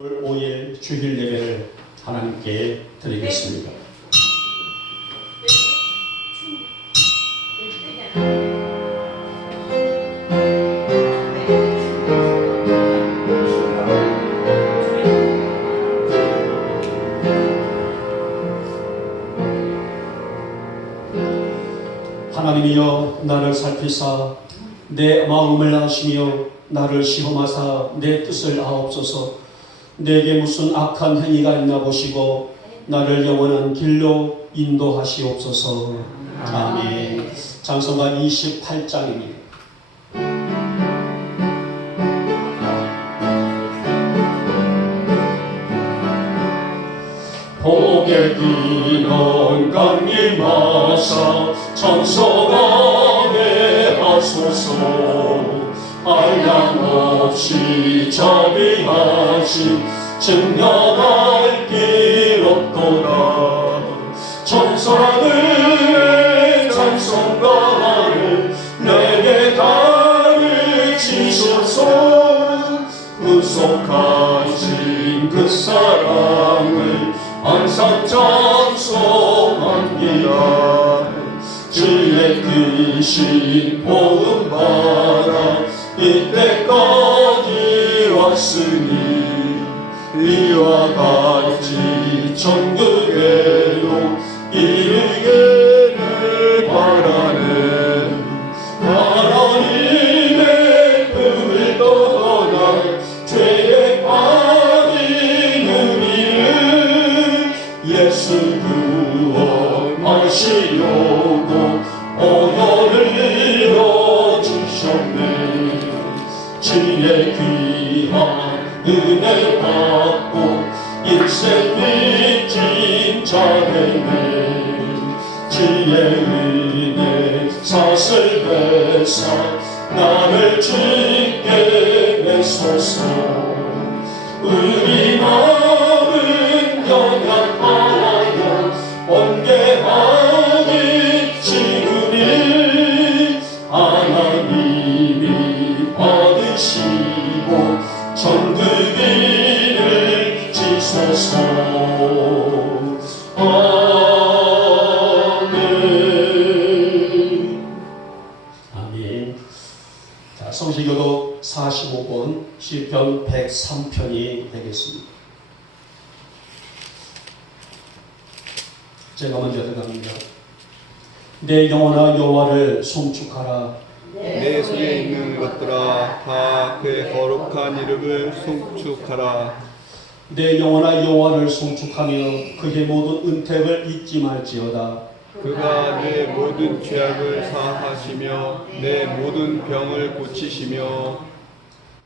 5일 주일 예배를 하나님께 드리겠습니다. 하나님이여 나를 살피사 내 마음을 아시며 나를 시험하사 내 뜻을 아옵소서. 내게 무슨 악한 행위가 있나 보시고 나를 영원한 길로 인도하시옵소서. 아멘. 찬송가 28장입니다. 복의 기는 강림하사 천성하게 하소서. 한량없이 자비하신 증명할 길 없도다. 천사들의 찬송가를 내게 가르치소서. 구속하신 그 사랑을 항상 찬송합니다. 주의 크신 복음 받아 이때까지 왔으니 이와 같이 천국에도 이르기를 바라네. 하나님의 품을 떠나 죄에 빠진 우리를 예수 구원하시려고 오늘을 이뤄주셨네. 주의 귀한 은혜 받고 일생 빚진 자되네. 주의 은혜 사슬 베사 나를 주께 내소서. 우리 마음은 연약하여 번개하니 지금이 하나님이 받으시고 천국인을 지소서. 아멘. 아멘. 자, 성시교독 45권 시편 103편이 되겠습니다. 제가 먼저 들어갑니다. 내 영혼아 여호와를 송축하라. 내 손에 있는 것들아 다 그의 거룩한 이름을 송축하라. 내 영혼아 여호와를 송축하며 그의 모든 은택을 잊지 말지어다. 그가 내 모든 죄악을 사하시며 내 모든 병을 고치시며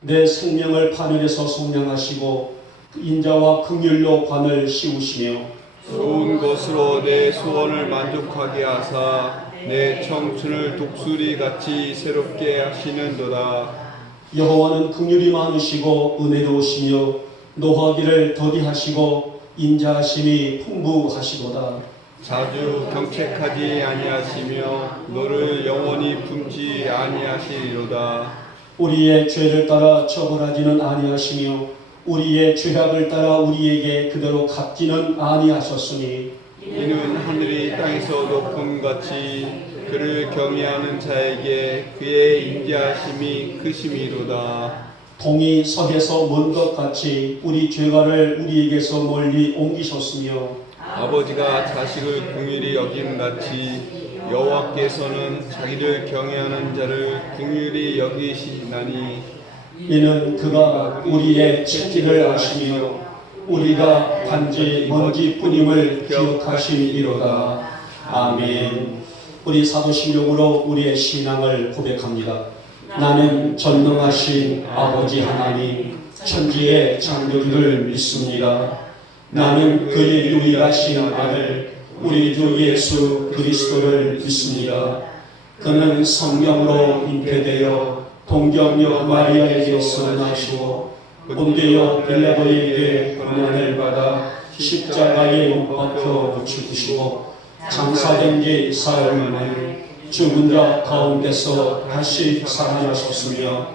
내 생명을 파멸에서 속량하시고 인자와 긍휼로 관을 씌우시며 좋은 것으로 내 소원을 만족하게 하사 내 청춘을 독수리같이 새롭게 하시는도다. 여호와는 긍휼이 많으시고 은혜로우시며 노하기를 더디하시고 인자하심이 풍부하시도다. 자주 경책하지 아니하시며 너를 영원히 품지 아니하시리로다. 우리의 죄를 따라 처벌하지는 아니하시며 우리의 죄악을 따라 우리에게 그대로 갚지는 아니하셨으니 이는 하늘이 땅에서 높음같이 그를 경외하는 자에게 그의 인자하심이 크심이로다. 동이 서에서 먼 것 같이 우리 죄가를 우리에게서 멀리 옮기셨으며 아버지가 자식을 긍휼히 여김같이 여호와께서는 자기를 경외하는 자를 긍휼히 여기시나니 이는 그가 우리의 채찍을 아시며 우리가 단지 먼지뿐임을 기억하심이로다. 아멘. 우리 사도신경으로 우리의 신앙을 고백합니다. 나는 전능하신 아버지 하나님 천지의 창조주를 믿습니다. 나는 그의 유일하신 아들 우리 주 예수 그리스도를 믿습니다. 그는 성령으로 잉태되어 동정녀 마리아에게서 나시고 본디오 빌라도에게 고난을 받아 십자가에 못 박혀 죽으시고 장사된 지 사흘 만에 죽은 자 가운데서 다시 살아나셨으며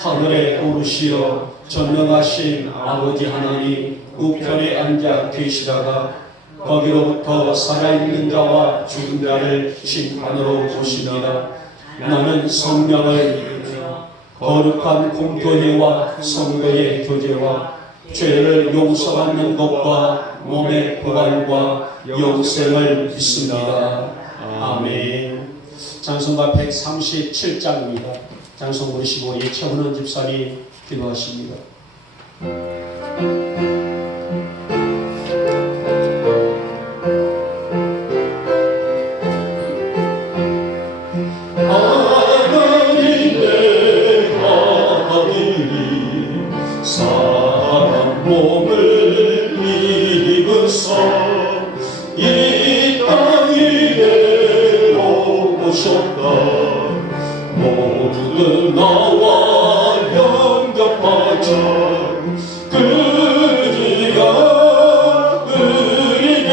하늘에 오르시어 전능하신 아버지 하나님 우편에 앉아 계시다가 거기로부터 살아있는 자와 죽은 자를 심판으로 오십니다. 나는 성령을 믿으며 거룩한 공교회와 성도의 교제와 죄를 용서받는 것과 몸의 부활과 영생을 믿습니다. 아멘. 찬송가 137장입니다. 찬송 부르시고 예찬훈 집사님 기도하십니다. 사람 몸을 입으서 이 땅에 오셨다. 모든 나와 영접하자. 그지가 우리를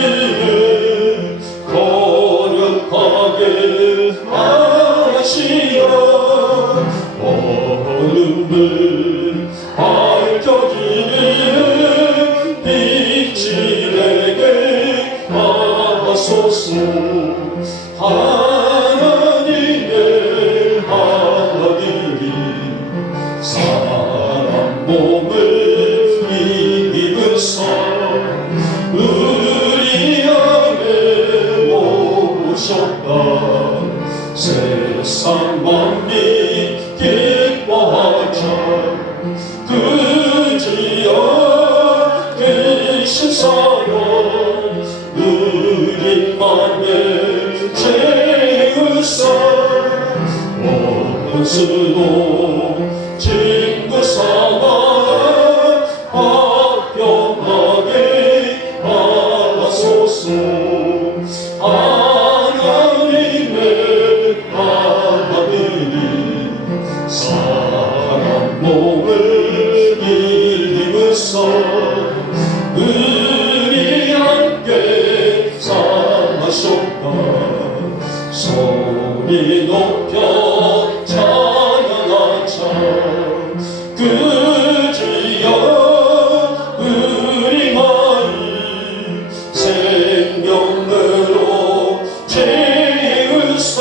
거룩하게 하시어 어둠을 밝혀지는 빛이 되게 하소서. 하나님의 아들이 사람 몸을 입으서 우리 안에 오셨다. 세상 만민 기뻐하자. 그지어 되신 사랑 우리만의 죄의사 원수도 친구 삼아 화평하게 하소서. 하나님의 아들이 사람 몸을 입으서 우리 함께 사셨다. 소리 높여 찬양하자. 그지어 우리 마음 생명으로 채우사.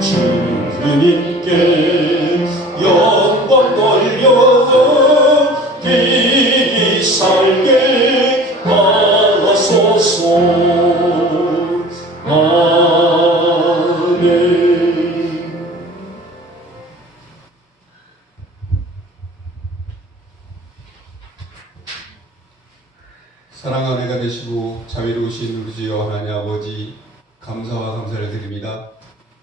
주님께 영광 돌려 길이 살게 하소서. 아멘. 사랑하는 은혜가 되시고 자비로우신 우리 주여 하나님 아버지, 감사와 감사를 드립니다.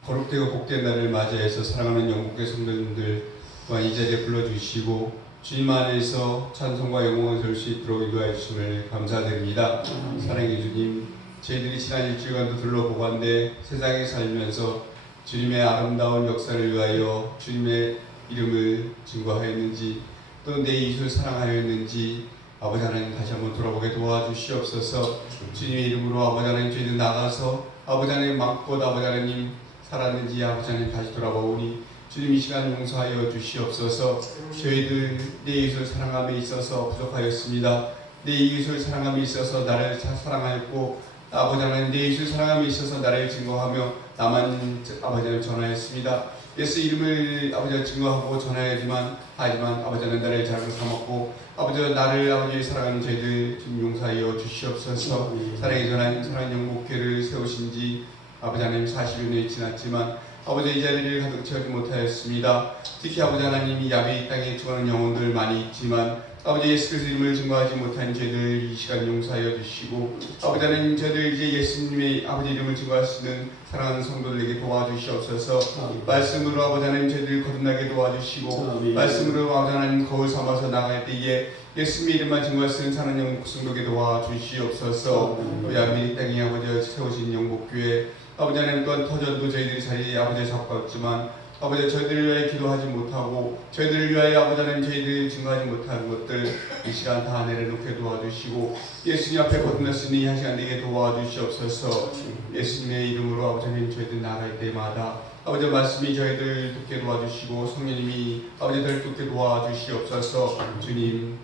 거룩되고 복된 날을 맞이해서 사랑하는 영국의 성도님들 또한 이 자리에 불러주시고 주님 안에서 찬송과 영광을 들 수 있도록 인도하여 주심을 감사드립니다. 사랑의 주님, 저희들이 지난 일주일간도 둘러보건대 세상에 살면서 주님의 아름다운 역사를 위하여 주님의 이름을 증거하였는지 또 내 이웃을 사랑하였는지 아버지 하나님 다시 한번 돌아보게 도와주시옵소서. 주님의 이름으로 아버지 하나님 저희들 나가서 아버지 하나님 마음껏 아버지 하나님 살았는지 아버지 하나님 다시 돌아보니 주님 이 시간 용서하여 주시옵소서. 저희들 내 이웃을 사랑함에 있어서 부족하였습니다. 내 이웃을 사랑함에 있어서 나를 사랑하였고 아버지 하나님 내 이웃을 사랑함에 있어서 나를 증거하며 나만 아버지 하나님 전하였습니다. 예수 이름을 아버지 하나님 증거하고 전하야지만 하지만 아버지 하나님 나를 잘못 삼았고 아버지 나를 아버지 사랑하는 저희들 좀 용서하여 주시옵소서. 사랑의 전하님 사랑의 영국교회를 세우신지 아버지 하나님 40년이 지났지만 아버지 이 자리를 가득 채우지 못하였습니다. 특히 아버지 하나님이 야베 이 땅에 죽어가는 영혼들 많이 있지만 아버지 예수 그리스도 이름을 증거하지 못한 저희들 이 시간 용서하여 주시고 아버지 하나님 저희들 이제 예수님의 아버지 이름을 증거할 수 있는 사랑하는 성도들에게 도와주시옵소서. 말씀으로 아버지 하나님 저희들 거듭나게 도와주시고 말씀으로 아버지 하나님 거울 삼아서 나갈 때에 예수님의 이름만 증거할 수 있는 사는 영국 성도에게 도와주시옵소서. 또 야베 이 땅에 아버지 세우신 영국교회 아버지 하나님 또한 터전도 저희들이 자리에 아버지 잡고 있지만 아버지 저희들을 위하여 기도하지 못하고 저희들을 위하여 아버지 하나님 저희들이 증거하지 못한 것들 이 시간 다 내려놓게 도와주시고 예수님 앞에 거듭날 수 있는 이 한 시간 되게 도와주시옵소서. 예수님의 이름으로 아버지 하나님 저희들 나갈 때마다 아버지 말씀이 저희들 듣게 도와주시고 성령님이 아버지 들 듣게 도와주시옵소서. 주님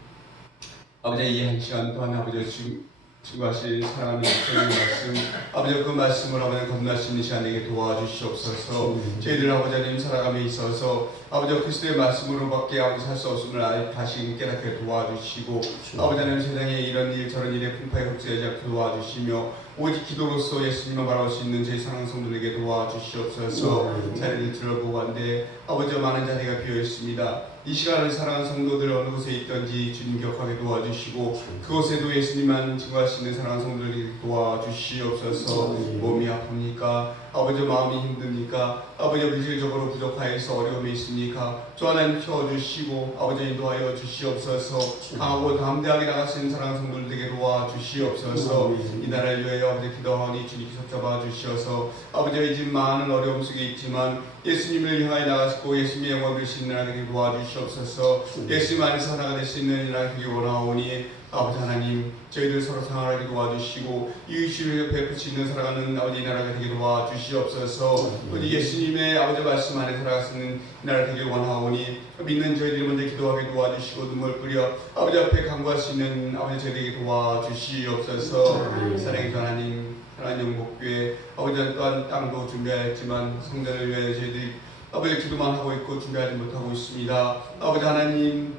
아버지 이 한 시간 동안 아버지 주하실 사랑하는 주님의 말씀 아버지 그 말씀을 아버지 겁날 수 있는 시간 되게 도와주시옵소서. 저희들 아버지님 살아감에 있어서 아버지 그리스도의 말씀으로밖에 아버지 살 수 없음을 다시 깨닫게 도와주시고 아버지 하나님 세상에 이런 일 저런 일에 풍파에 흡수하지 않게 도와주시며 오직 기도로서 예수님을 바라볼 수 있는 저희 사랑하는 성도들에게 도와주시옵소서. 자리를 들어보고한데 아버지 많은 자리가 비어있습니다. 이 시간을 사랑하는 성도들 어느 곳에 있든지 주님 기억하게 도와주시고 그곳에도 예수님만 증거하시는 사랑하는 성도들에게 도와주시옵소서. 몸이 아픕니까? 아버지 마음이 힘듭니까? 아버지 물질적으로 부족하여서 어려움이 있습니까? 주 하나님 채워주시고 아버지 인도하여 주시옵소서. 강하고 담대하게 나가시는 사랑하는 성도들에게 도와주시옵소서. 이 나라를 위하여 아버지 기도하오니 주님께서 잡아 주시어서 아버지 이 집 많은 어려움 속에 있지만 예수님을 향하여 나가시고 예수님의 영광을 되시는 나라 되게 도와주시옵소서. 예수님 안에서 하나가 될 수 있는 나라 되기 원하오니 아버지 하나님 저희들 서로 사랑하게 도와주시고 이웃을 베푸시는 살아가는 아버지 나라가 되게 도와주시옵소서. 우리 예수님의 아버지 말씀 안에 살아가시는 나라 되길 원하오니 믿는 저희들이 먼저 기도하게 도와주시고 눈물 뿌려 아버지 앞에 간구할 수 있는 아버지 저희들에게 도와주시옵소서. 사랑의 하나님 하나님 영복교회 아버지 또한 땅도 준비하였지만 성전을 위하여 저희들이 아버지 기도만 하고 있고 준비하지 못하고 있습니다. 아버지 하나님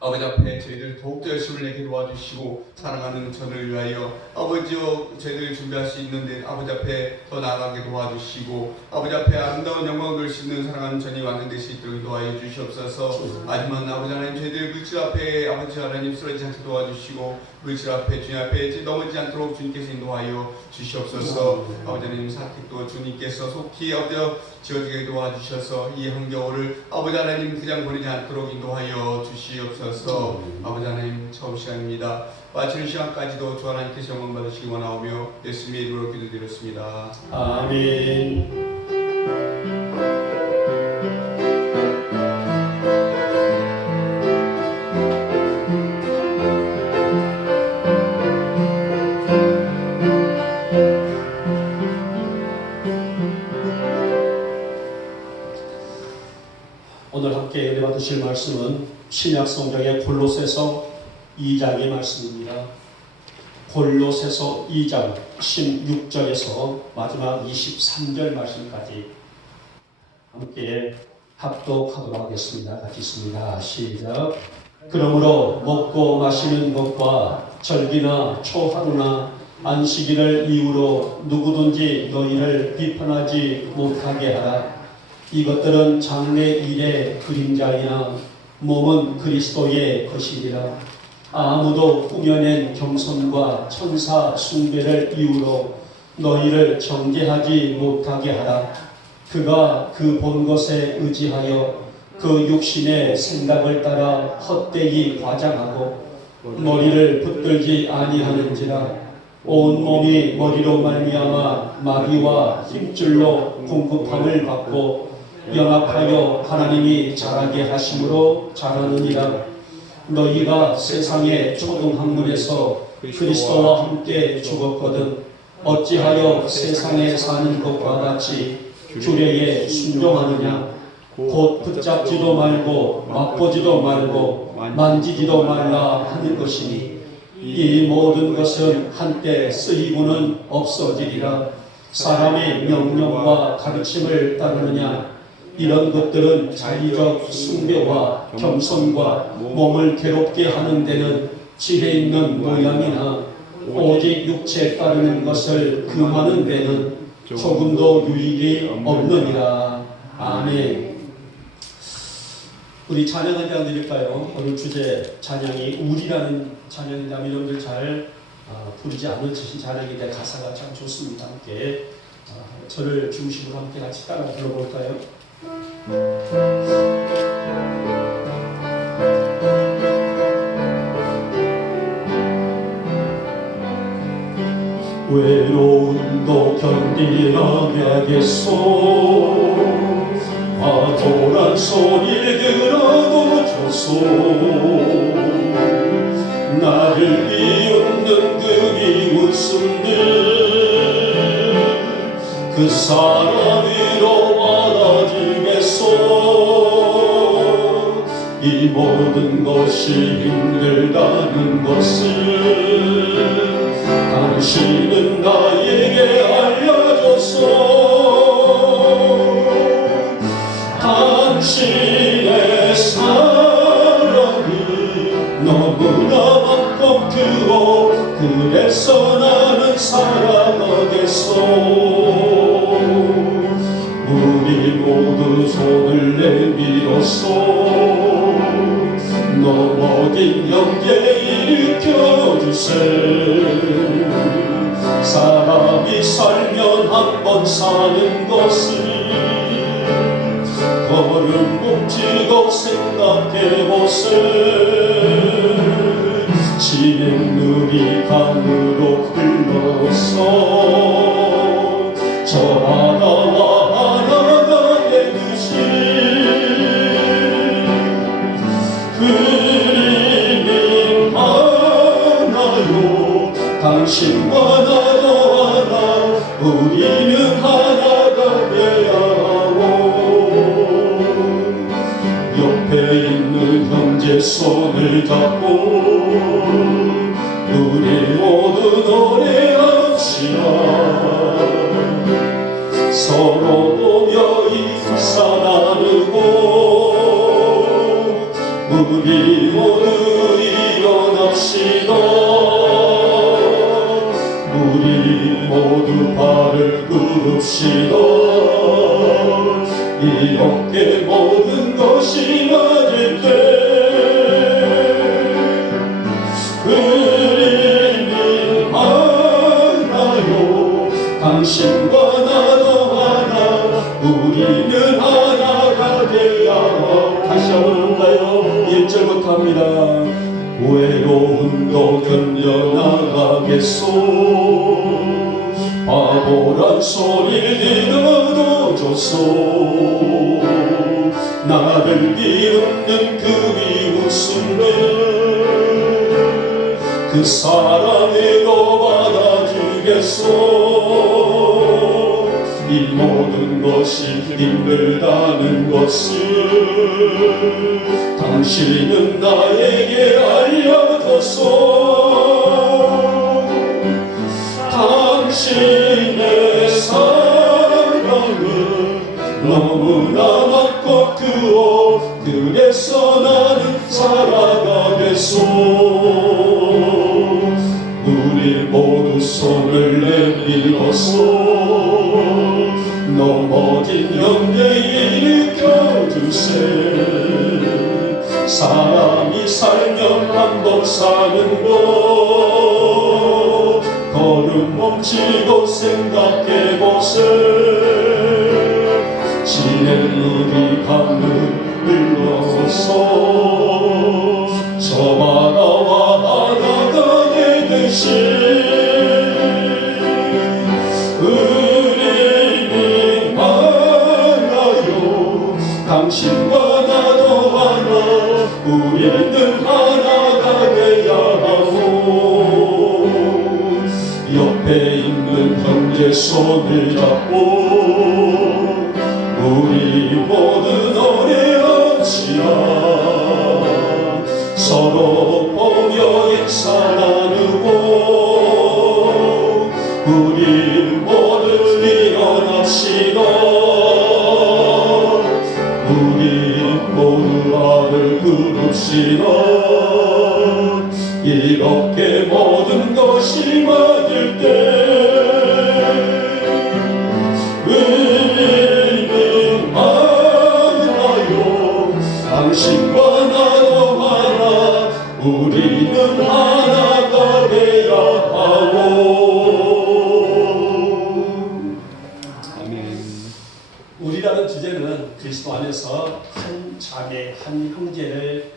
아버지 앞에 저희들 더욱더 열심을 내게 도와주시고 사랑하는 전을 위하여 아버지여 저희들 준비할 수 있는데 아버지 앞에 더 나아가게 도와주시고 아버지 앞에 아름다운 영광을 들 수 있는 사랑하는 전이 완성될 수 있도록 도와여 주시옵소서. 하지만 아버지 하나님 저희들 물질 앞에 아버지 하나님 쓰러지지 않게 도와주시고 물질 앞에 주님 앞에 넘어지지 않도록 주님께서 인도하여 주시옵소서. 아버지 하나님 사택도 주님께서 속히 아버지 지어지게 도와주셔서 이 한겨울을 아버지 하나님 그냥 보내지 않도록 인도하여 주시옵소서. 아버지 하나님 처음 시간입니다. 마치는 시간까지도 주 하나님께서 영광 받으시기 원하오며 예수님의 이름으로 기도드렸습니다. 아멘. 오늘 함께 은혜 받으실 말씀은 신약 성경의 골로새서 2장의 말씀입니다. 골로새서 2장 16절에서 마지막 23절 말씀까지 함께 합독하도록 하겠습니다. 같이 있습니다. 시작. 그러므로 먹고 마시는 것과 절기나 초하루나 안식일을 이유로 누구든지 너희를 비판하지 못하게 하라. 이것들은 장래 일의 그림자이나 몸은 그리스도의 것이니라. 아무도 꾸며낸 겸손과 천사 숭배를 이유로 너희를 정죄하지 못하게 하라. 그가 그 본 것에 의지하여 그 육신의 생각을 따라 헛되이 과장하고 머리를 붙들지 아니하는지라. 온 몸이 머리로 말미암아 마비와 힘줄로 궁극함을 받고 연합하여 하나님이 자라게 하심으로 자라느니라. 너희가 세상의 초등학문에서 그리스도와 함께 죽었거든 어찌하여 세상에 사는 것과 같이 규례에 순종하느냐. 곧 붙잡지도 말고 맛보지도 말고 만지지도 말라 하는 것이니 이 모든 것은 한때 쓰이고는 없어지리라. 사람의 명령과 가르침을 따르느냐. 이런 것들은 자의적 숭배와 겸손과 몸을 괴롭게 하는 데는 지혜 있는 모양이나 오직 육체에 따르는 것을 금하는 데는 조금도 유익이 없느니라. 아멘. 우리 찬양 한 장 드릴까요? 오늘 주제 찬양이 우리라는 찬양인데 여러분들 잘 부르지 않으신 찬양인데 가사가 참 좋습니다. 함께 저를 중심으로 함께 같이 따라 불러볼까요? 외로움도 견디어야겠소. 파도란 소리를 들어도 좋소. 나를 비웃는 그 미웃음들 그 사람으로 받아주겠소. 이 모든 것이 힘들다는 것을 당신은 나에게 알려줬소. 당신의 사랑이 너무나 많고 크고 그래서 나는 살아가겠소. 우리 모두 손을 내밀어서 넘어진 영계 일으켜주세. 사람이 살면 한 번 사는 것을 걸음 멈추고 생각해보세. 진흙물이 강으로 흘러서 저 하나와 하나가 되듯이 그림이 하나요. 당신과 나도 하나, 우리는 하나가 되야 하오. 옆에 있는 형제 손을 잡고 우리 모두 노래합시다. 서로 보며 인사 나누고 우리 모두 일어납시다. 우리 모두 발을 꿇읍시다. 이렇게 모든 것이 맞을 때 그림이 하나요. 당신과 나도 하나, 우리는 하나가 되야. 다시 한번 볼까요? 1절부터 합니다. 외로움도 견뎌나가겠소. 바보란 소리를 들어줘소. 나를 비웃는 그 비웃음을 그 사랑으로 받아주겠소. 이 모든 것이 힘들다는 것을 당신은 나에게 알려줬소. 당신의 사랑은 너무나 많고 크고 그래서 나는 살아가겠소. 우리 모두 손을 내밀어서 넘어진 영계 일으켜주세. 사람이 살면 한 번 사는 것 걸음 멈추고 생각해보세. 진흙물이 강을 흘러서 저 하나와 하나가 되듯이 우리는 하나요. 당신과 나도 하나, 우리는 하나가 되야 하오. 옆에 있는 형제 손을 잡고 우리 모두 노래합시다. 서로 보며 인사 나누고 우리 모두 일어납시다. 우리 모두 발을 꿇읍시다. 이렇게 모든 것이 맞을 때 우리는 하나요. 당신과 나도 하나, 우리는 하나가 되야 하오. 아멘. 우리라는 주제는 그리스도 안에서 한 자매, 한 형제를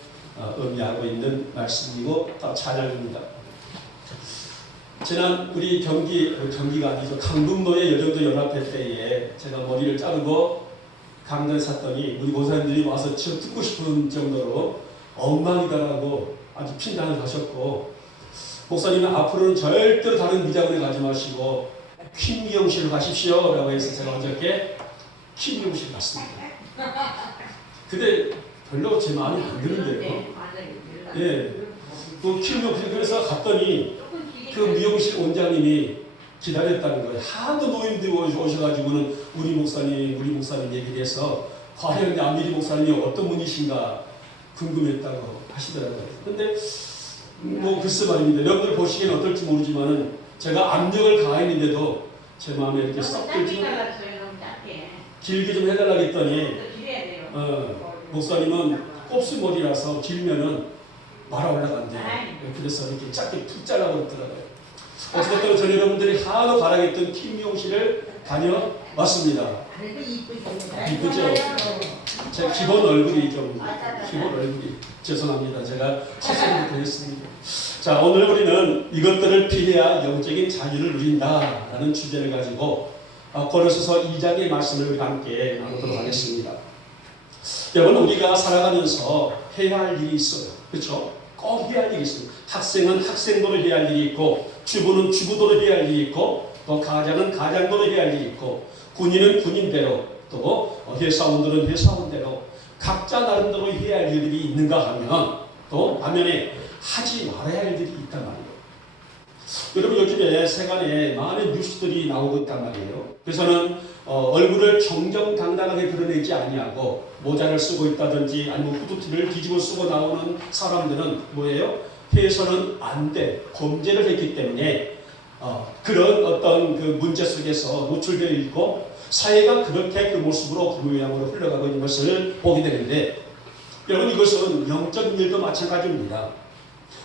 의미하고 있는 말씀이고 또 찬양입니다. 지난 우리 경기가 아니죠. 강북노예 여정도 연합회 때에 제가 머리를 자르고 강단에 샀더니 우리 목사님들이 와서 저 듣고 싶은 정도로 엉망이다라고 아주 핀잔을 하셨고, 목사님은 앞으로는 절대로 다른 미장원에 가지 마시고 퀸미용실로 가십시오 라고 해서 제가 어저께 김용실 같습니다. 근데 별로 제 마음에 안 드는데요. 예. 그 김용실 그래서 갔더니 그 미용실 원장님이 기다렸다는 거예요. 하도 노인들이 오셔가지고는 우리 목사님 얘기를 해서 과연 안미리 목사님이 어떤 분이신가 궁금했다고 하시더라고요. 근데 뭐 글쎄 말입니다. 여러분들 보시기엔 어떨지 모르지만은 제가 압력을 가했는데도 제 마음에 이렇게 썩 들지 길게 좀 해달라고 했더니 목사님은 곱슬머리라서 길면은 말아 올라간대요. 그래서 이렇게 짧게 푹 잘라버렸더라고요. 어쨌든 전 여러분들이 하도 바라겠던 김용실을 다녀왔습니다. 이쁘죠? 제 기본 얼굴이 죄송합니다. 제가 사실을 드렸습니다. 자, 오늘 우리는 이것들을 피해야 영적인 자유를 누린다라는 주제를 가지고 고린도서 2장의 말씀을 우리 함께 나누도록 하겠습니다. 여러분, 우리가 살아가면서 해야 할 일이 있어요. 그렇죠? 꼭 해야 할 일이 있습니다. 학생은 학생도로 해야 할 일이 있고, 주부는 주부도로 해야 할 일이 있고, 또 가장은 가장도로 해야 할 일이 있고, 군인은 군인대로, 또 회사원들은 회사원대로 각자 나름대로 해야 할 일들이 있는가 하면, 또 반면에 하지 말아야 할 일들이 있단 말이에요. 여러분, 요즘에 세간에 많은 뉴스들이 나오고 있단 말이에요. 그래서는 얼굴을 정정당당하게 드러내지 아니하고 모자를 쓰고 있다든지 아니면 후드티를 뒤집어 쓰고 나오는 사람들은 뭐예요? 해서는 안 돼. 범죄를 했기 때문에 그런 어떤 그 문제 속에서 노출되어 있고 사회가 그렇게 그 모습으로 그 모양으로 흘러가고 있는 것을 보게 되는데, 여러분, 이것은 영적인 일도 마찬가지입니다.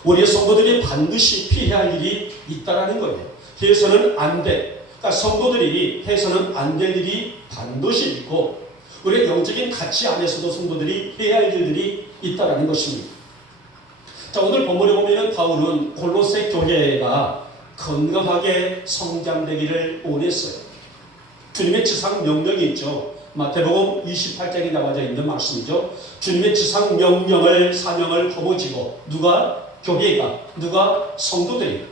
우리 성도들이 반드시 피해야 할 일이 있다라는 거예요. 해서는 안 돼. 그러니까 성도들이 해서는 안 될 일이 반드시 있고, 우리의 영적인 가치 안에서도 성도들이 해야 할 일들이 있다라는 것입니다. 자, 오늘 본문에 보면은 바울은 골로새 교회가 건강하게 성장되기를 원했어요. 주님의 지상 명령이 있죠. 마태복음 28장에 나와져 있는 말씀이죠. 주님의 지상 명령을 사명을 거머쥐고 누가? 교회가, 누가? 성도들이,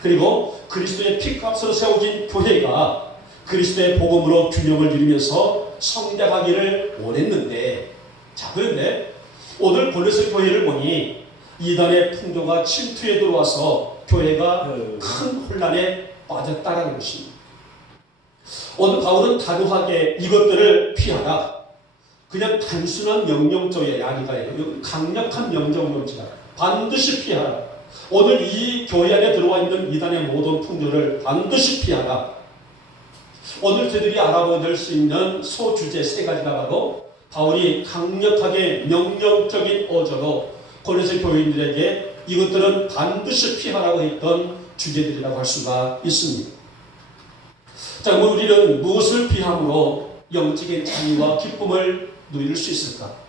그리고 그리스도의 피값으로 세워진 교회가 그리스도의 복음으로 균형을 이루면서 성장하기를 원했는데, 자, 그런데 오늘 골로새 교회를 보니 이단의 풍조가 침투에 들어와서 교회가 큰 혼란에 빠졌다라는 것입니다. 오늘 바울은 단호하게 이것들을 피하라. 그냥 단순한 명령조의 아니가 강력한 명령조가 반드시 피하라. 오늘 이 교회 안에 들어와 있는 이단의 모든 풍조를 반드시 피하라. 오늘 저희들이 알아보야 될 수 있는 소주제 세 가지가 바로 바울이 강력하게 명령적인 어조로 골로새 교인들에게 이것들은 반드시 피하라고 했던 주제들이라고 할 수가 있습니다. 자, 우리는 무엇을 피함으로 영적인 자유와 기쁨을 누릴 수 있을까?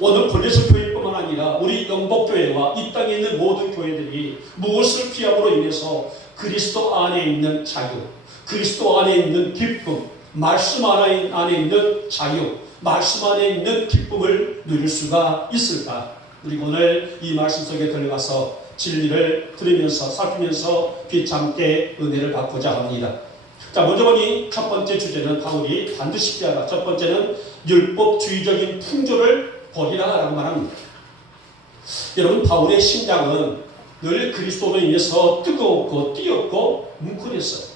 오늘 골로새 교회뿐만 아니라 우리 영복교회와 이 땅에 있는 모든 교회들이 무엇을 피함으로 인해서 그리스도 안에 있는 자유, 그리스도 안에 있는 기쁨, 말씀 안에 있는 자유, 말씀 안에 있는 기쁨을 누릴 수가 있을까? 그리고 오늘 이 말씀 속에 들어가서 진리를 들으면서 살피면서 비참게 은혜를 받고자 합니다. 자, 먼저 보니 첫 번째 주제는 바울이 반드시 피하라. 첫 번째는 율법주의적인 풍조를 버리라라고 말합니다. 여러분, 바울의 심장은 늘 그리스도로 인해서 뜨겁고 뛰었고 뭉클했어요.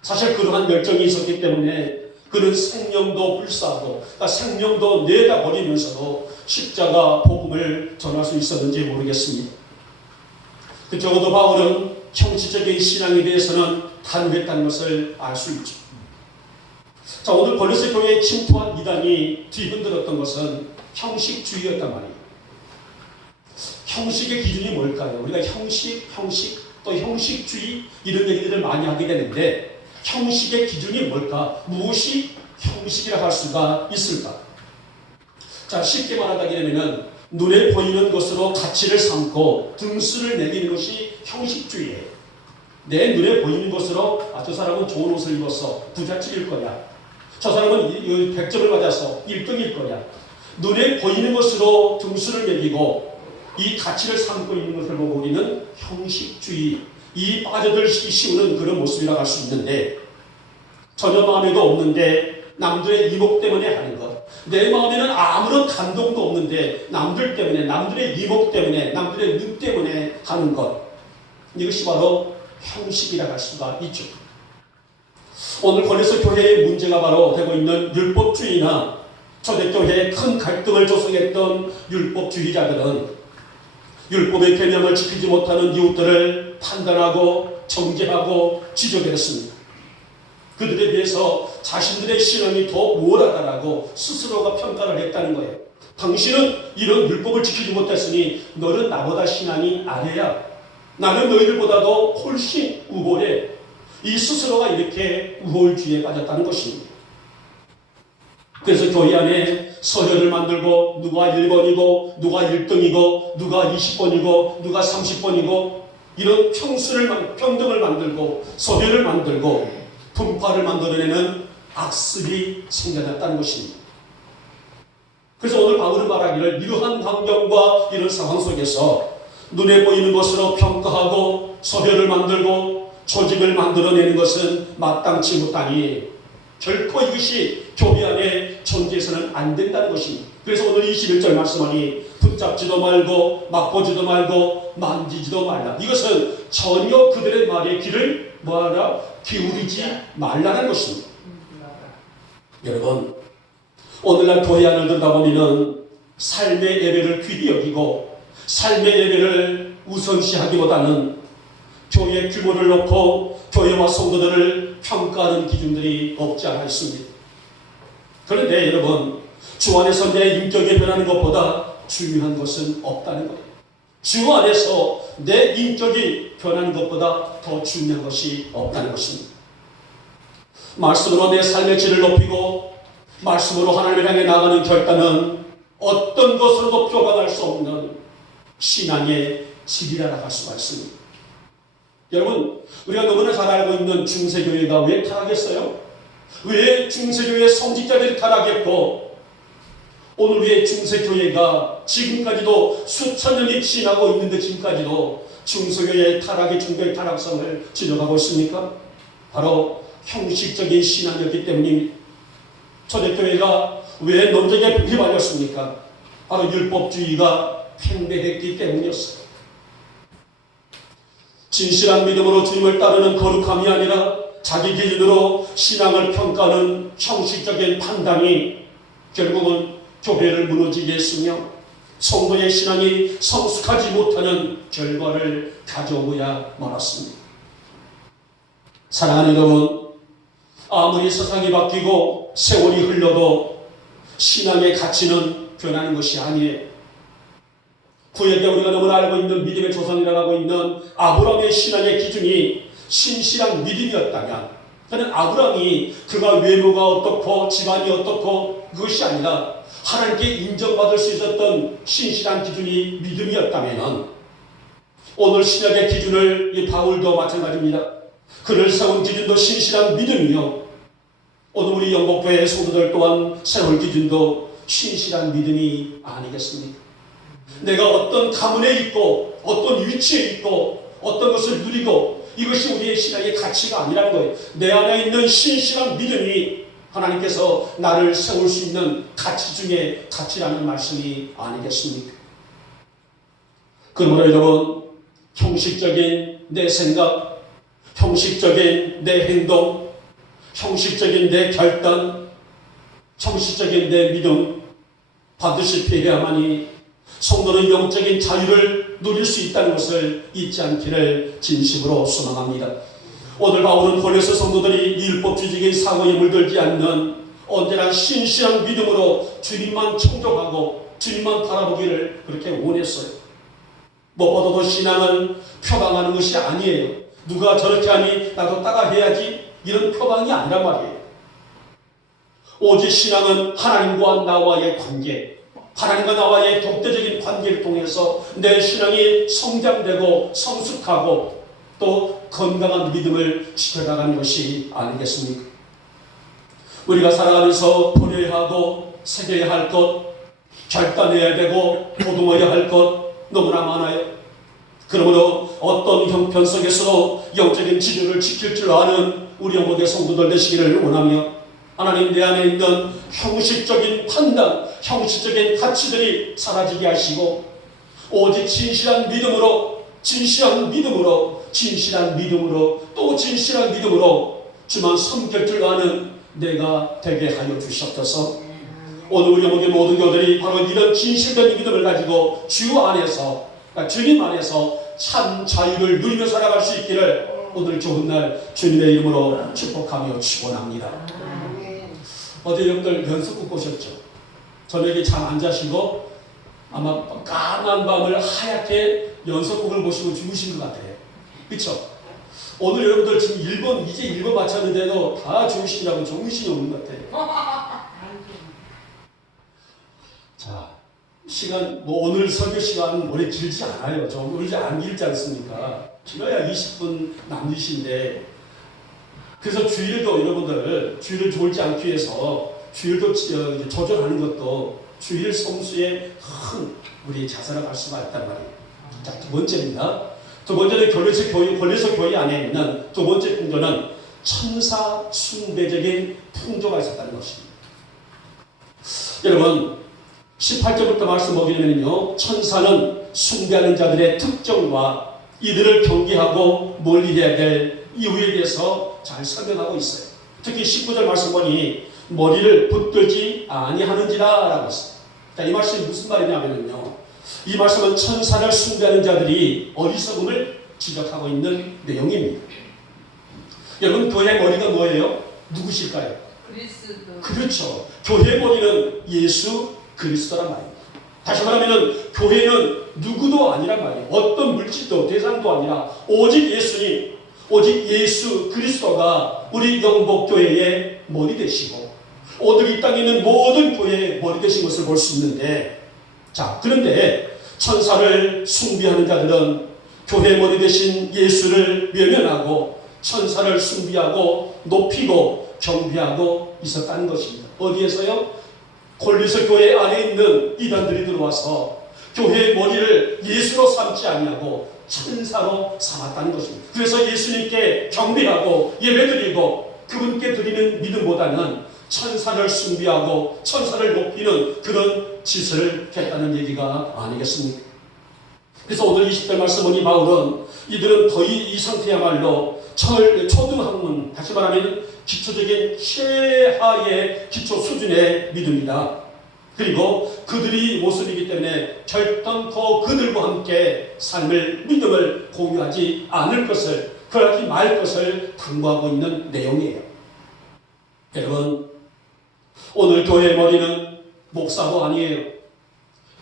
사실 그러한 열정이 있었기 때문에 그는 생명도 불사하고, 그러니까 생명도 내다버리면서도 십자가 복음을 전할 수 있었는지 모르겠습니다. 적어도 바울은 형식적인 신앙에 대해서는 단호했다는 것을 알 수 있죠. 자, 오늘 골로새 교회에 침투한 이단이 뒤흔들었던 것은 형식주의였단 말이에요. 형식의 기준이 뭘까요? 우리가 형식, 또 형식주의 이런 얘기들을 많이 하게 되는데, 형식의 기준이 뭘까? 무엇이 형식이라 할 수가 있을까? 자, 쉽게 말하게 되면 눈에 보이는 것으로 가치를 삼고 등수를 매기는 것이 형식주의예요. 내 눈에 보이는 것으로 저 사람은 좋은 옷을 입어서 부잣집일 거야. 저 사람은 100점을 받아서 1등일 거야. 눈에 보이는 것으로 등수를 매기고 이 가치를 삼고 있는 것을 보고 우리는 형식주의, 이 빠져들기 쉬우는 그런 모습이라고 할 수 있는데, 전혀 마음에도 없는데 남들의 이목 때문에 하는 것, 내 마음에는 아무런 감동도 없는데 남들 때문에, 남들의 이목 때문에, 남들의 눈 때문에 하는 것, 이것이 바로 형식이라고 할 수가 있죠. 오늘 고레스 교회의 문제가 바로 되고 있는 율법주의나 초대교회에 큰 갈등을 조성했던 율법주의자들은 율법의 개념을 지키지 못하는 이웃들을 판단하고 정죄하고 지적했습니다. 그들에 비해서 자신들의 신앙이 더 우월하다라고 스스로가 평가를 했다는 거예요. 당신은 이런 율법을 지키지 못했으니 너는 나보다 신앙이 아래야. 나는 너희들보다도 훨씬 우월해. 이 스스로가 이렇게 우월주의에 빠졌다는 것입니다. 그래서 교회 안에 서열을 만들고 누가 1번이고 누가 1등이고 누가 20번이고 누가 30번이고 이런 평등을 만들고 서열을 만들고 분파를 만들어내는 악습이 생겨났다는 것입니다. 그래서 오늘 바울은 말하기를 이러한 환경과 이런 상황 속에서 눈에 보이는 것으로 평가하고 서열을 만들고 조직을 만들어내는 것은 마땅치 못하니 결코 이것이 교회 안에 존재해서는 안 된다는 것입니다. 그래서 오늘 21절 말씀하니 붙잡지도 말고 맛보지도 말고 만지지도 말라. 이것은 전혀 그들의 말에 귀를 뭐하라? 기울이지 말라는 것입니다. 여러분, 오늘날 교회 안을 들여다보면 삶의 예배를 귀히 여기고 삶의 예배를 우선시하기보다는 교회 규모를 놓고 교회와 성도들을 평가하는 기준들이 없지 않아 있습니다. 그런데 여러분, 주 안에서 내 인격이 변하는 것보다 중요한 것은 없다는 거예요. 주 안에서 내 인격이 변하는 것보다 더 중요한 것이 없다는 것입니다. 말씀으로 내 삶의 질을 높이고 말씀으로 하나님을 향해 나가는 결단은 어떤 것으로도 표방할 수 없는 신앙의 질이라고 할 수가 있습니다. 여러분, 우리가 너무나 잘 알고 있는 중세교회가 왜 타락했어요? 왜 중세교회 성직자들이 타락했고 오늘 왜 중세교회가 지금까지도 수천 년이 지나고 있는데 지금까지도 중세교회의 타락의 중도의 타락성을 지적하고 있습니까? 바로 형식적인 신앙이었기 때문입니다. 초대교회가 왜 논쟁에 휘말렸습니까? 바로 율법주의가 팽배했기 때문이었어요. 진실한 믿음으로 주님을 따르는 거룩함이 아니라 자기 기준으로 신앙을 평가하는 형식적인 판단이 결국은 교회를 무너지게 했으며 성도의 신앙이 성숙하지 못하는 결과를 가져오고야 말았습니다. 사랑하는 여러분, 아무리 세상이 바뀌고 세월이 흘러도 신앙의 가치는 변하는 것이 아니에요. 구약에 우리가 너무나 알고 있는 믿음의 조상이라고 하고 있는 아브라함의 신앙의 기준이 신실한 믿음이었다면, 그는 아브라함이 그가 외모가 어떻고 집안이 어떻고 그것이 아니라 하나님께 인정받을 수 있었던 신실한 기준이 믿음이었다면 오늘 신약의 기준을 이 바울도 마찬가지입니다. 그를 세운 기준도 신실한 믿음이요, 오늘 우리 영복교회 성도들 또한 세울 기준도 신실한 믿음이 아니겠습니까? 내가 어떤 가문에 있고 어떤 위치에 있고 어떤 것을 누리고 이것이 우리의 신앙의 가치가 아니라는 거예요. 내 안에 있는 신실한 믿음이 하나님께서 나를 세울 수 있는 가치 중에 가치라는 말씀이 아니겠습니까? 그러므로 여러분, 형식적인 내 생각, 형식적인 내 행동, 형식적인 내 결단, 형식적인 내 믿음 반드시 피해야만이 성도는 영적인 자유를 누릴 수 있다는 것을 잊지 않기를 진심으로 소망합니다. 오늘 바울은 고레스 성도들이 율법주의적인 사고에 물들지 않는 언제나 신실한 믿음으로 주님만 청종하고 주님만 바라보기를 그렇게 원했어요. 무엇보다도 신앙은 표방하는 것이 아니에요. 누가 저렇게 하니 나도 따라해야지, 이런 표방이 아니란 말이에요. 오직 신앙은 하나님과 나와의 관계, 하나님과 나와의 독대적인 관계를 통해서 내 신앙이 성장되고 성숙하고 또 건강한 믿음을 지켜나가는 것이 아니겠습니까? 우리가 살아가면서 보려야 하고 새겨야 할 것, 결단해야 되고 보듬어야 할 것 너무나 많아요. 그러므로 어떤 형편 속에서도 영적인 지류를 지킬 줄 아는 우리 영혼의 성도들 되시기를 원하며, 하나님 내 안에 있는 형식적인 판단, 형식적인 가치들이 사라지게 하시고 오직 진실한 믿음으로 또 진실한 믿음으로 주만 섬길 줄 아는 내가 되게 하여 주시옵소서. 오늘 우리 모든 교들이 바로 이런 진실된 믿음을 가지고 주님 안에서 참 자유를 누리며 살아갈 수 있기를 오늘 좋은 날 주님의 이름으로 축복하며 축원합니다. 어제 여러분들 연속극 보셨죠? 저녁에 잠 안 자시고 아마 까만 밤을 하얗게 연속극을 보시고 주무신 것 같아요. 그렇죠? 오늘 여러분들 지금 이제 1번 마쳤는데도 다 주무시냐고 정신이 없는 것 같아요. 자, 시간, 오늘 설교 시간 오래 길지 않아요. 좀 오래 안 길지 않습니까? 길어야 20분 남으신데, 그래서 주일도 여러분들, 주일을 졸지 않기 위해서 주일도 조절하는 것도 주일 성수에 큰 우리 자세로 갈 수가 있단 말이에요. 자, 두 번째입니다. 두 번째는 권리서 교회 안에 있는 두 번째 풍조는 천사 숭배적인 풍조가 있었다는 것입니다. 여러분, 18절부터 말씀 보시면요, 천사는 숭배하는 자들의 특징과 이들을 경계하고 멀리해야 될 이유에 대해서 잘 설명하고 있어요. 특히 19절 말씀 보니 머리를 붙들지 아니하는지라 라고 했어요. 자, 이 말씀이 무슨 말이냐면요, 이 말씀은 천사를 숭배하는 자들이 어리석음을 지적하고 있는 내용입니다. 여러분, 교회 머리가 뭐예요? 누구실까요? 그리스도. 그렇죠. 교회 머리는 예수 그리스도란 말입니다. 다시 말하면 교회는 누구도 아니란 말이에요. 어떤 물질도 대상도 아니라 오직 예수님, 오직 예수 그리스도가 우리 영복교회의 머리 되시고 오늘 이 땅에 있는 모든 교회의 머리 되신 것을 볼 수 있는데, 자, 그런데 천사를 숭배하는 자들은 교회 머리 되신 예수를 외면하고 천사를 숭배하고 높이고 경배하고 있었다는 것입니다. 어디에서요? 골리서 교회 안에 있는 이단들이 들어와서 교회의 머리를 예수로 삼지 아니하고 천사로 삼았다는 것입니다. 그래서 예수님께 경배하고 예배드리고 그분께 드리는 믿음보다는 천사를 숭배하고 천사를 높이는 그런 짓을 했다는 얘기가 아니겠습니까? 그래서 오늘 20절 말씀 보니 바울은 이들은 이 상태야말로 초등학문, 다시 말하면 기초적인 최하의 기초 수준의 믿음이다. 그리고 그들이 모습이기 때문에 결단코 그들과 함께 삶을, 믿음을 공유하지 않을 것을, 그러지 말 것을 당부하고 있는 내용이에요. 여러분, 오늘 교회의 머리는 목사도 아니에요.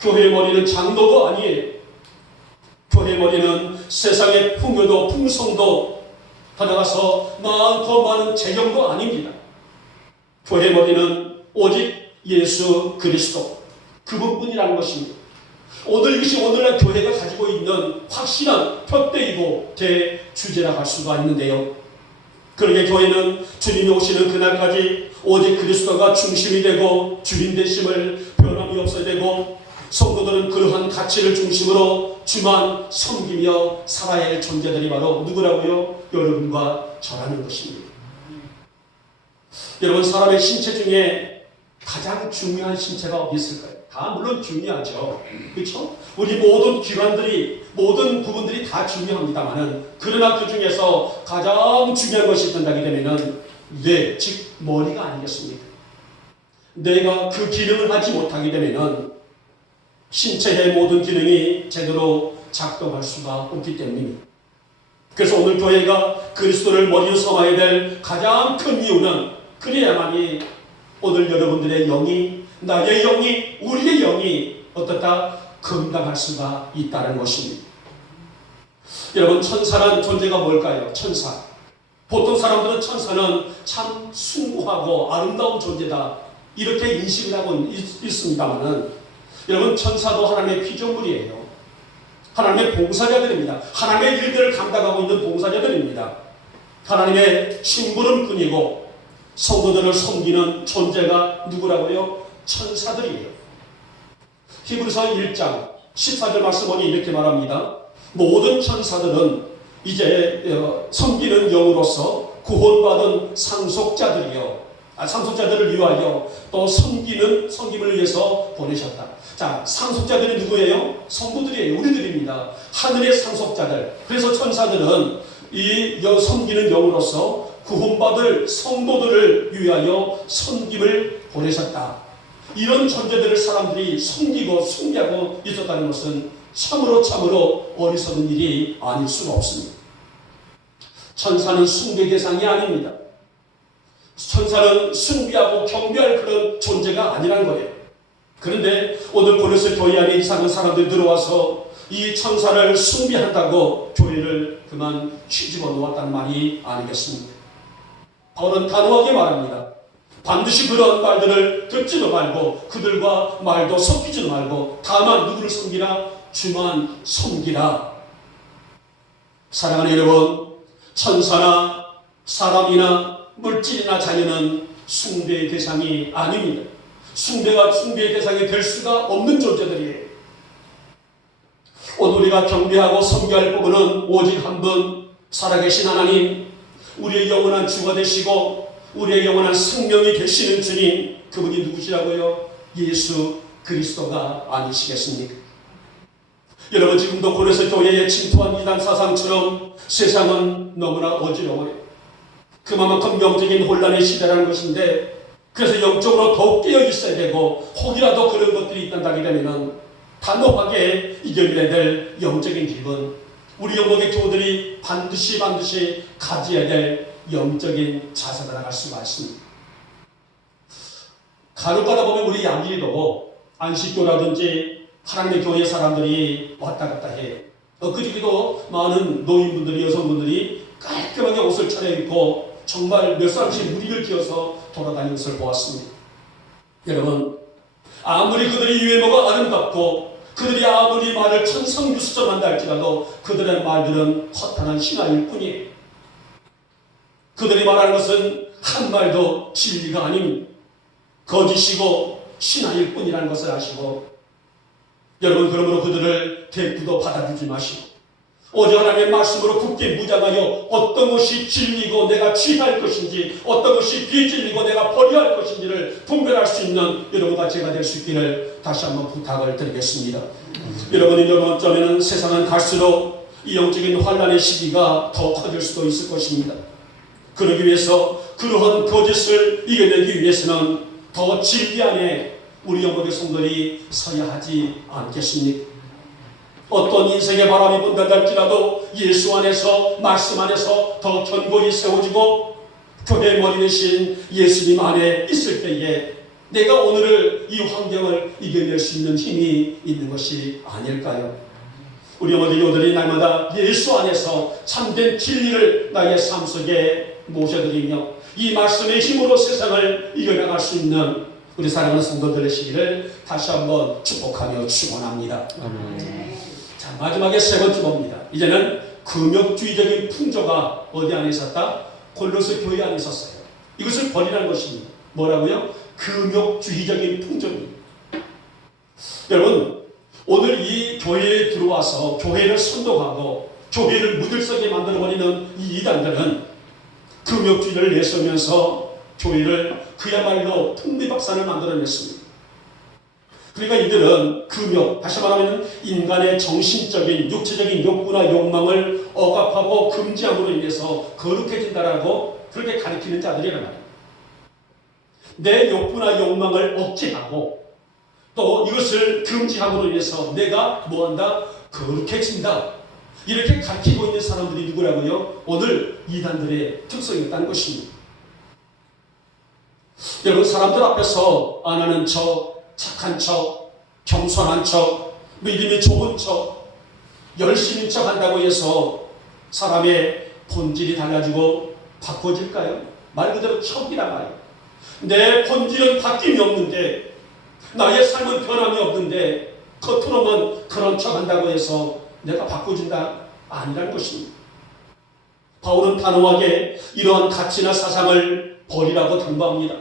교회의 머리는 장로도 아니에요. 교회의 머리는 세상의 풍요도 풍성도 받아가서 많고 많은 재경도 아닙니다. 교회의 머리는 오직 예수 그리스도, 그분뿐이라는 것입니다. 이것이 오늘날 교회가 가지고 있는 확실한 표대이고 대주제라 할 수가 있는데요. 그러게 교회는 주님이 오시는 그날까지 오직 그리스도가 중심이 되고 주님 되심을 변함이 없어야 되고, 성도들은 그러한 가치를 중심으로 주만 섬기며 살아야 할 존재들이 바로 누구라고요? 여러분과 저라는 것입니다. 여러분, 사람의 신체 중에 가장 중요한 신체가 어디 있을까요? 다 물론 중요하죠. 그렇죠? 우리 모든 기관들이, 모든 부분들이 다 중요합니다만은, 그러나 그 중에서 가장 중요한 것이 된다게 되면은 뇌, 즉 머리가 아니겠습니까? 뇌가 그 기능을 하지 못하게 되면은 신체의 모든 기능이 제대로 작동할 수가 없기 때문입니다. 그래서 오늘 교회가 그리스도를 머리로 삼아야 될 가장 큰 이유는, 그래야만이 오늘 여러분들의 영이, 나의 영이, 우리의 영이 어떻다? 건강할 수가 있다는 것입니다. 여러분, 천사란 존재가 뭘까요? 천사. 보통 사람들은 천사는 참 숭고하고 아름다운 존재다, 이렇게 인식을 하고 있습니다만은, 여러분, 천사도 하나님의 피조물이에요. 하나님의 봉사자들입니다. 하나님의 일들을 감당하고 있는 봉사자들입니다. 하나님의 심부름꾼이고 성도들을 섬기는 존재가 누구라고요? 천사들이에요. 히브리서 1장 14절 말씀 보니 이렇게 말합니다. 모든 천사들은 이제 섬기는 영으로서 구원받은 상속자들이요. 상속자들을 위하여 또 섬김을 위해서 보내셨다. 자, 상속자들이 누구예요? 성도들이에요. 우리들입니다. 하늘의 상속자들. 그래서 천사들은 이 섬기는 영으로서 구원받을 성도들을 위하여 섬김을 보내셨다. 이런 존재들을 사람들이 섬기고 숭배하고 있었다는 것은 참으로 어리석은 일이 아닐 수가 없습니다. 천사는 숭배 대상이 아닙니다. 천사는 숭배하고 경배할 그런 존재가 아니란 거예요. 그런데 오늘 고린도 교회 안에 이상한 사람들이 들어와서 이 천사를 숭배한다고 교회를 그만 뒤집어 놓았다는 말이 아니겠습니까? 바울은 단호하게 말합니다. 반드시 그런 말들을 듣지도 말고 그들과 말도 섞이지도 말고 다만 누구를 섬기라? 주만 섬기라. 사랑하는 여러분, 천사나 사람이나 물질이나 자녀는 숭배의 대상이 아닙니다. 숭배의 대상이 될 수가 없는 존재들이에요. 오늘 우리가 경배하고 섬겨할 부분은 오직 한 분, 살아계신 하나님, 우리의 영원한 주가 되시고 우리의 영원한 생명이 되시는 주님, 그분이 누구시라고요? 예수 그리스도가 아니시겠습니까? 여러분, 지금도 고린도 교회에 침투한 이단 사상처럼 세상은 너무나 어지러워요. 그만큼 영적인 혼란의 시대라는 것인데, 그래서 영적으로 더욱 깨어 있어야 되고 혹이라도 그런 것들이 있단다게 되면 단호하게 이겨내야 될 영적인 길은 우리 영적인 교우들이 반드시 가져야 될 영적인 자세가 나갈 수가 있습니다. 간혹가다 보면 우리 양일도 안식교라든지 하나님의 교회 사람들이 왔다 갔다 해요. 엊그저께도 많은 노인분들이, 여성분들이 깔끔하게 옷을 차려입고 정말 몇 사람씩 무리를 지어서 돌아다니는 것을 보았습니다. 여러분, 아무리 그들의 유해모가 아름답고 그들이 아무리 말을 천성유수점한다 할지라도 그들의 말들은 허탄한 신화일 뿐이에요. 그들이 말하는 것은 한 말도 진리가 아닙니다. 거짓이고 신화일 뿐이라는 것을 아시고, 여러분, 그러므로 그들을 대꾸도 받아주지 마시고 오직 하나님의 말씀으로 굳게 무장하여 어떤 것이 진리고 내가 취할 것인지, 어떤 것이 비진리고 내가 버려야 할 것인지를 분별할 수 있는 여러분과 제가 될 수 있기를 다시 한번 부탁을 드리겠습니다. 여러분이 어쩌면 세상은 갈수록 이 영적인 환란의 시기가 더 커질 수도 있을 것입니다. 그러기 위해서 그러한 거짓을 이겨내기 위해서는 더 진리 안에 우리 영적의 성도들이 서야 하지 않겠습니까? 어떤 인생의 바람이 분다고 할지라도 예수 안에서, 말씀 안에서 더 견고히 세워지고 교회 머리 대신 예수님 안에 있을 때에 내가 오늘을 이 환경을 이겨낼 수 있는 힘이 있는 것이 아닐까요? 우리 어머니들이 날마다 예수 안에서 참된 진리를 나의 삶 속에 모셔드리며 이 말씀의 힘으로 세상을 이겨나갈 수 있는 우리 사랑하는 성도들 되시기를 다시 한번 축복하며 축원합니다. 자, 마지막에 세 번째 봅니다. 이제는 금욕주의적인 풍조가 어디 안에 있었다? 골로새 교회 안에 있었어요. 이것을 버리라는 것입니다. 뭐라고요? 금욕주의적인 풍조입니다. 여러분, 오늘 이 교회에 들어와서 교회를 선동하고 교회를 무질서하게 만들어버리는 이 이단들은 금욕주의를 내세우면서 교회를 그야말로 풍비박산을 만들어냈습니다. 그러니까 이들은 금욕, 다시 말하면 인간의 정신적인, 육체적인 욕구나 욕망을 억압하고 금지함으로 인해서 거룩해진다라고 그렇게 가르치는 자들이란 말이에요. 내 욕구나 욕망을 억제하고 또 이것을 금지함으로 인해서 내가 뭐한다? 거룩해진다. 이렇게 가르치고 있는 사람들이 누구라고요? 오늘 이단들의 특성이었다는 것입니다. 여러분, 사람들 앞에서 안 하는 척, 착한 척, 겸손한 척, 믿음이 좋은 척, 열심인 척 한다고 해서 사람의 본질이 달라지고 바꿔질까요? 말 그대로 척이란 말이에요. 내 본질은 바뀜이 없는데, 나의 삶은 변함이 없는데 겉으로만 그런 척 한다고 해서 내가 바꿔진다? 아니라는 것입니다. 바울은 단호하게 이러한 가치나 사상을 버리라고 당부합니다.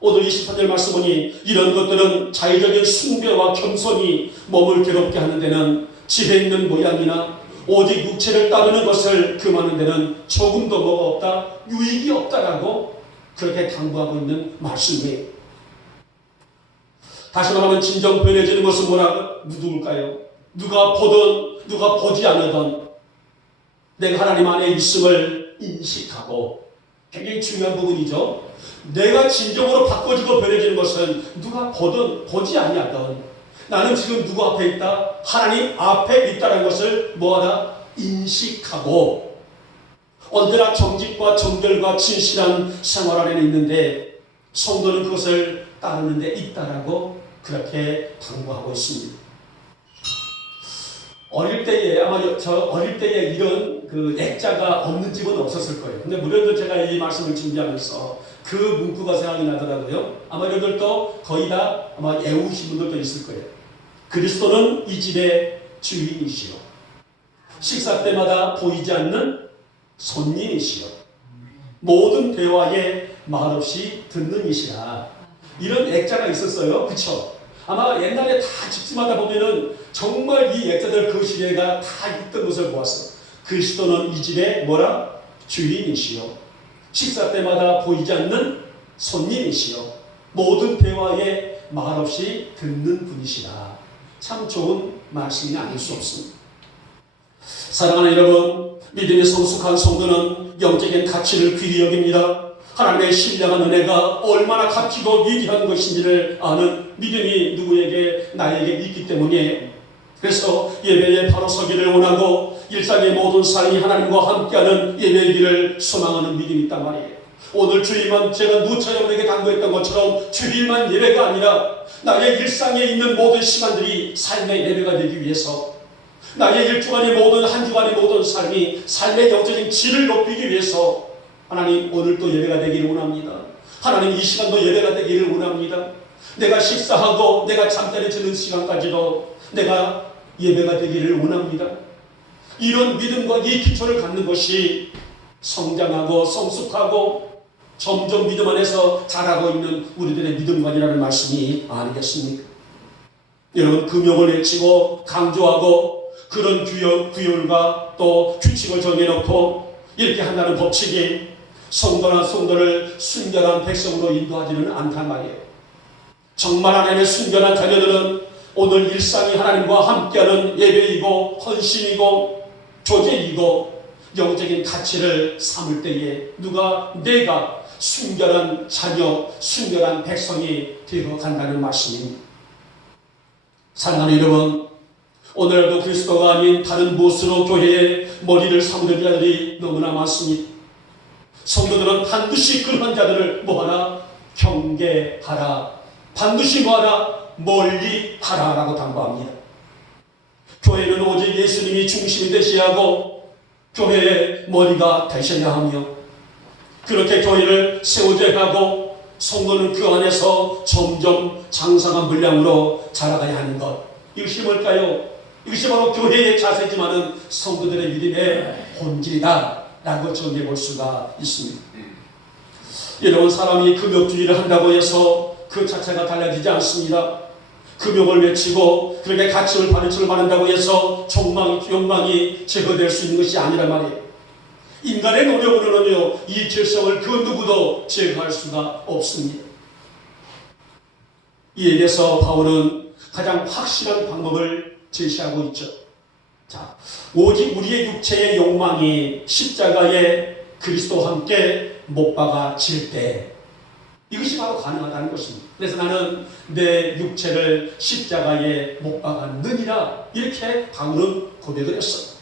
오늘 23절 말씀 보니 이런 것들은 자의적인 숭배와 겸손이 몸을 괴롭게 하는 데는 집에 있는 모양이나 오직 육체를 따르는 것을 금하는 데는 조금도 뭐가 없다? 유익이 없다라고 그렇게 당부하고 있는 말씀이에요. 다시 말하면 진정 변해지는 것은 누구일까요? 누가 보든 누가 보지 않으든 내가 하나님 안에 있음을 인식하고, 굉장히 중요한 부분이죠. 내가 진정으로 바꿔지고 변해지는 것은 누가 보든 보지 아니하든 나는 지금 누구 앞에 있다? 하나님 앞에 있다는 것을 뭐하다? 인식하고 언제나 정직과 정결과 진실한 생활 안에 있는데, 성도는 그것을 따르는 데 있다라고 그렇게 당부하고 있습니다. 어릴 때에 아마 어릴 때에 이런 그 액자가 없는 집은 없었을 거예요. 근데 무료도 제가 이 말씀을 준비하면서 그 문구가 생각이 나더라고요. 아마 여러분들도 거의 다 아마 외우신 분들도 있을 거예요. 그리스도는 이 집의 주인이시요, 식사 때마다 보이지 않는 손님이시요, 모든 대화에 말없이 듣는 이시라. 이런 액자가 있었어요. 그쵸? 아마 옛날에 다 집집마다 보면은 정말 이 액자들 그 시대가 다 있던 것을 보았어요. 그리스도는 이 집의 뭐라? 주인이시요, 식사 때마다 보이지 않는 손님이시요, 모든 대화에 말없이 듣는 분이시라. 참 좋은 말씀이 아닐 수 없습니다. 사랑하는 여러분, 믿음이 성숙한 성도는 영적인 가치를 귀히 여깁니다. 하나님의 신령한 은혜가 얼마나 값지고 위대한 것인지를 아는 믿음이 누구에게, 나에게 있기 때문에, 그래서 예배에 바로 서기를 원하고 일상의 모든 삶이 하나님과 함께하는 예배의 길을 소망하는 믿음이 있단 말이에요. 오늘 주일만, 제가 누차 여러분에게 당부했던 것처럼 주일만 예배가 아니라 나의 일상에 있는 모든 시간들이 삶의 예배가 되기 위해서, 나의 일주간의 모든, 한 주간의 모든 삶이 삶의 영적인 질을 높이기 위해서 하나님 오늘도 예배가 되기를 원합니다. 하나님 이 시간도 예배가 되기를 원합니다. 내가 식사하고 내가 잠자리 드는 시간까지도 내가 예배가 되기를 원합니다. 이런 믿음과 이 기초를 갖는 것이 성장하고 성숙하고 점점 믿음 안에서 자라고 있는 우리들의 믿음관이라는 말씀이 아니겠습니까? 여러분, 금욕을 외치고 강조하고 그런 규율과 또 규칙을 정해놓고 이렇게 한다는 법칙이 성도나 성도를 순결한 백성으로 인도하지는 않단 말이에요. 정말 하나님의 순결한 자녀들은 오늘 일상이 하나님과 함께하는 예배이고 헌신이고 조제이고 영적인 가치를 삼을 때에 내가 순결한 자녀, 순결한 백성이 되어간다는 말씀입니다. 사랑하는 여러분, 오늘도 그리스도가 아닌 다른 무엇으로 교회의 머리를 삼는 자들이 너무나 많습니다. 성도들은 반드시 그러한 자들을 뭐하라? 경계하라. 반드시 뭐하라? 멀리하라라고 당부합니다. 교회는 오직 예수님이 중심이 되셔야 하고 교회의 머리가 되셔야 하며, 그렇게 교회를 세우져야 하고 성도는 그 안에서 점점 장성한 분량으로 자라가야 하는 것, 이것이 뭘까요? 이것이 바로 교회의 자세지만은 성도들의 믿음의 본질이다 라고 정리해 볼 수가 있습니다. 여러분, 사람이 금욕주의를 한다고 해서 그 자체가 달라지지 않습니다. 금욕을 외치고 그렇게 가치를 가르침을 받는다고 해서 욕망이 제거될 수 있는 것이 아니란 말이에요. 인간의 노력으로는요, 이 질서를 그 누구도 제거할 수가 없습니다. 이에 대해서 바울은 가장 확실한 방법을 제시하고 있죠. 자, 오직 우리의 육체의 욕망이 십자가에 그리스도와 함께 못 박아질 때 이것이 바로 가능하다는 것입니다. 그래서 나는 내 육체를 십자가에 못 박았느니라, 이렇게 바울은 고백을 했어요.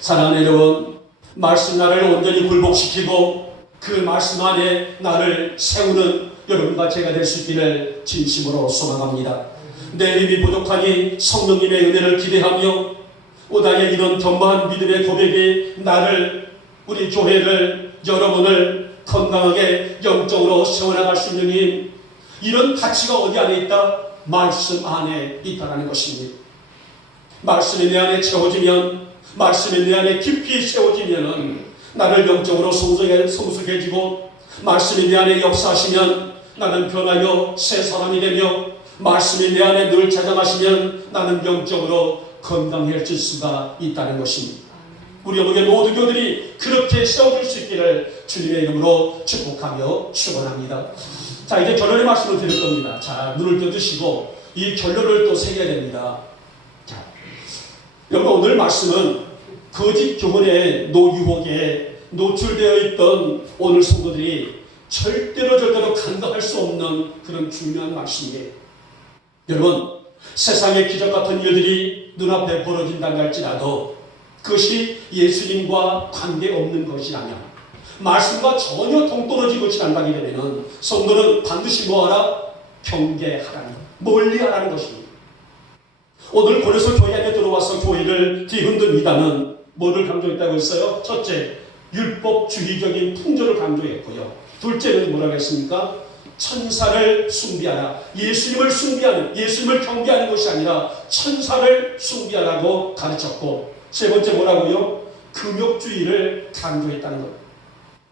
사랑하는 여러분, 말씀 나를 온전히 굴복시키고 그 말씀 안에 나를 세우는 여러분과 제가 될 수 있기를 진심으로 소망합니다. 내 힘이 부족하니 성령님의 은혜를 기대하며 오다의 이런 겸허한 믿음의 고백이 나를, 우리 교회를, 여러분을 건강하게 영적으로 세워나갈 수 있는 힘, 이런 가치가 어디 안에 있다? 말씀 안에 있다는 것입니다. 말씀이 내 안에 채워지면, 말씀이 내 안에 깊이 세워지면 나를 영적으로 성숙해지고, 말씀이 내 안에 역사하시면 나는 변하여 새 사람이 되며, 말씀이 내 안에 늘 자장하시면 나는 영적으로 건강해질 수가 있다는 것입니다. 우리 영국의 모든 교들이 그렇게 세워질 수 있기를 주님의 이름으로 축복하며 축원합니다. 자, 이제 결론의 말씀을 드릴 겁니다. 자, 눈을 떠주시고 이 결론을 또 새겨야 됩니다. 자, 여러분, 오늘 말씀은 거짓 교훈의 노유혹에 노출되어 있던 오늘 성도들이 절대로 간과할 수 없는 그런 중요한 말씀이에요. 여러분, 세상의 기적 같은 일들이 눈앞에 벌어진다고 할지라도 그것이 예수님과 관계없는 것이라면, 말씀과 전혀 동떨어지고 지난다게 되면 성도는 반드시 뭐하라? 경계하라는, 멀리하라는 것입니다. 오늘 고려서 교회 안에 들어와서 교회를 뒤흔든 이단은 뭐를 강조했다고 했어요? 첫째, 율법주의적인 풍조를 강조했고요. 둘째는 뭐라고 했습니까? 천사를 숭배하라. 예수님을 숭배하는, 예수님을 경배하는 것이 아니라 천사를 숭배하라고 가르쳤고, 세 번째 뭐라고요? 금욕주의를 강조했다는 것.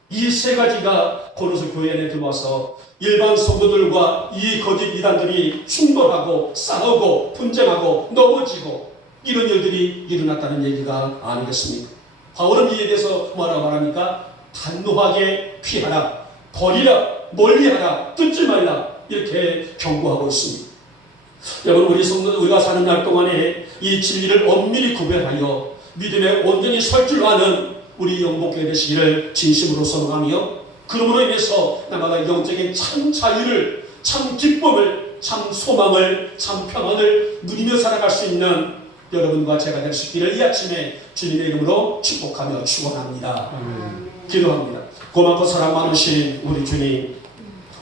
이 세 가지가 고로서 교회 안에 들어와서 일반 성도들과 이 거짓 이단들이 충돌하고 싸우고 분쟁하고 넘어지고 이런 일들이 일어났다는 얘기가 아니겠습니까? 바울은 이에 대해서 뭐라고 말합니까? 단호하게 피하라, 버리라, 멀리하라, 듣지 말라, 이렇게 경고하고 있습니다. 여러분, 우리 성도들, 우리가 사는 날 동안에 이 진리를 엄밀히 구별하여 믿음에 온전히 설 줄 아는 우리 영복교회 되시기를 진심으로 소망하며, 그러므로 인해서 나마다 영적인 참 자유를, 참 기쁨을, 참 소망을, 참 평안을 누리며 살아갈 수 있는 여러분과 제가 될 수 있기를 이 아침에 주님의 이름으로 축복하며 축원합니다. 기도합니다. 고맙고 사랑 많으신 우리 주님,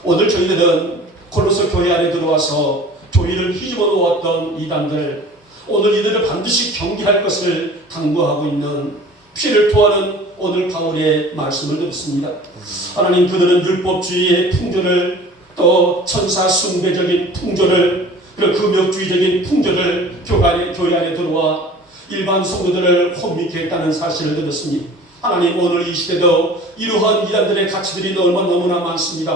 오늘 저희들은 골로새 교회 안에 들어와서 교회를 휘집어 놓았던 이단들, 오늘 이들을 반드시 경계할 것을 당부하고 있는 피를 토하는 오늘 바울의 말씀을 듣습니다. 하나님, 그들은 율법주의의 풍조를, 또 천사 숭배적인 풍조를, 그리고 금욕주의적인 풍조를 교회 안에 들어와 일반 성도들을 혼미케 했다는 사실을 들었습니다. 하나님, 오늘 이 시대도 이러한 이단들의 가치들이 너무나 많습니다.